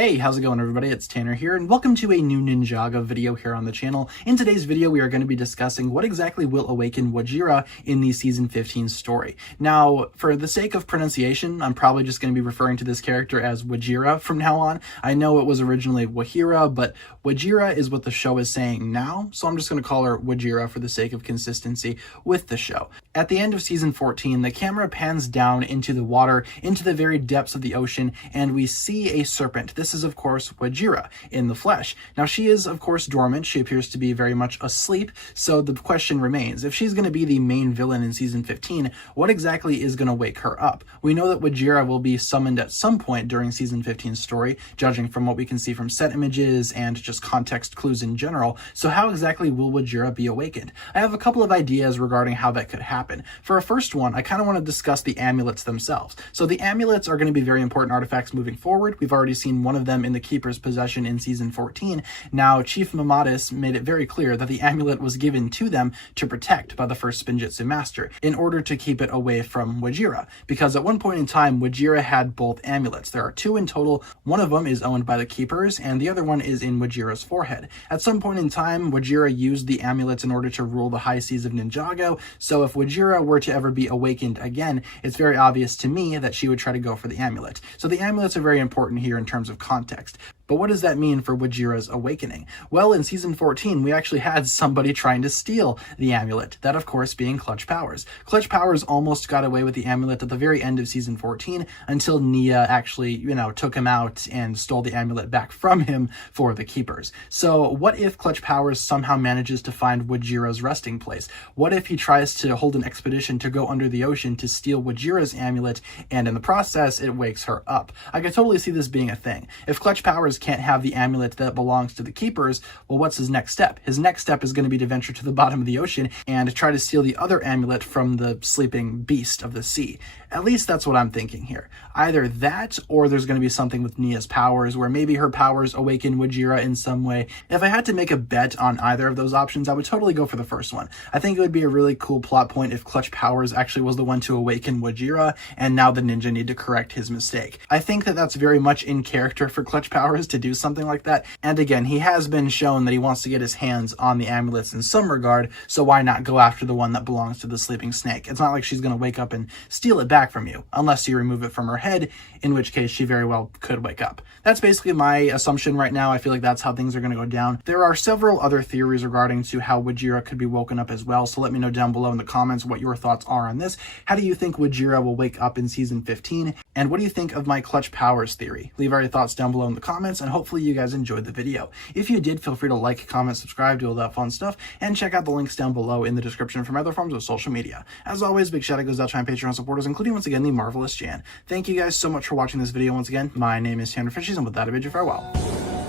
Hey, how's it going everybody? It's Tanner here, and welcome to a new Ninjago video here on the channel. In today's video, we are going to be discussing what exactly will awaken Wojira in the Season 15 story. Now, for the sake of pronunciation, I'm probably just going to be referring to this character as Wojira from now on. I know it was originally Wojira, but Wojira is what the show is saying now, so I'm just going to call her Wojira for the sake of consistency with the show. At the end of Season 14, the camera pans down into the water, into the very depths of the ocean, and we see a serpent. This is, of course, Wojira in the flesh. Now, she is, of course, dormant. She appears to be very much asleep, so the question remains, if she's going to be the main villain in Season 15, what exactly is going to wake her up? We know that Wojira will be summoned at some point during Season 15's story, judging from what we can see from set images and just context clues in general, so how exactly will Wojira be awakened? I have a couple of ideas regarding how that could happen. For a first one, I kind of want to discuss the amulets themselves. So the amulets are going to be very important artifacts moving forward. We've already seen one of them in the Keeper's possession in Season 14. Now, Chief Mamadis made it very clear that the amulet was given to them to protect by the first Spinjitzu master in order to keep it away from Wojira, because at one point in time, Wojira had both amulets. There are two in total. One of them is owned by the Keepers, and the other one is in Wojira's forehead. At some point in time, Wojira used the amulets in order to rule the high seas of Ninjago, so if Wojira were to ever be awakened again, it's very obvious to me that she would try to go for the amulet. So the amulets are very important here in terms of context. But what does that mean for Wojira's awakening? Well, in Season 14, we actually had somebody trying to steal the amulet, that of course being Clutch Powers. Clutch Powers almost got away with the amulet at the very end of Season 14 until Nia actually, took him out and stole the amulet back from him for the Keepers. So what if Clutch Powers somehow manages to find Wojira's resting place? What if he tries to hold an expedition to go under the ocean to steal Wojira's amulet, and in the process, it wakes her up? I could totally see this being a thing. If Clutch Powers can't have the amulet that belongs to the Keepers, well, what's his next step? His next step is going to be to venture to the bottom of the ocean and try to steal the other amulet from the sleeping beast of the sea. At least that's what I'm thinking here. Either that, or there's going to be something with Nia's powers, where maybe her powers awaken Wojira in some way. If I had to make a bet on either of those options, I would totally go for the first one. I think it would be a really cool plot point if Clutch Powers actually was the one to awaken Wojira, and now the ninja need to correct his mistake. I think that that's very much in character for Clutch Powers to do something like that, and again, he has been shown that he wants to get his hands on the amulets in some regard, so why not go after the one that belongs to the sleeping snake? It's not like she's going to wake up and steal it back from you, unless you remove it from her head, in which case she very well could wake up. That's basically my assumption right now. I feel like that's how things are going to go down. There are several other theories regarding to how Wojira could be woken up as well, so let me know down below in the comments what your thoughts are on this. How do you think Wojira will wake up in Season 15? And what do you think of my Clutch Powers theory? Leave all your thoughts down below in the comments, and hopefully you guys enjoyed the video. If you did, feel free to like, comment, subscribe, do all that fun stuff, and check out the links down below in the description for my other forms of social media. As always, big shout out goes out to my Patreon supporters, including once again the marvelous Jan. Thank you guys so much for watching this video once again. My name is TannerFishies, and with that I bid you farewell.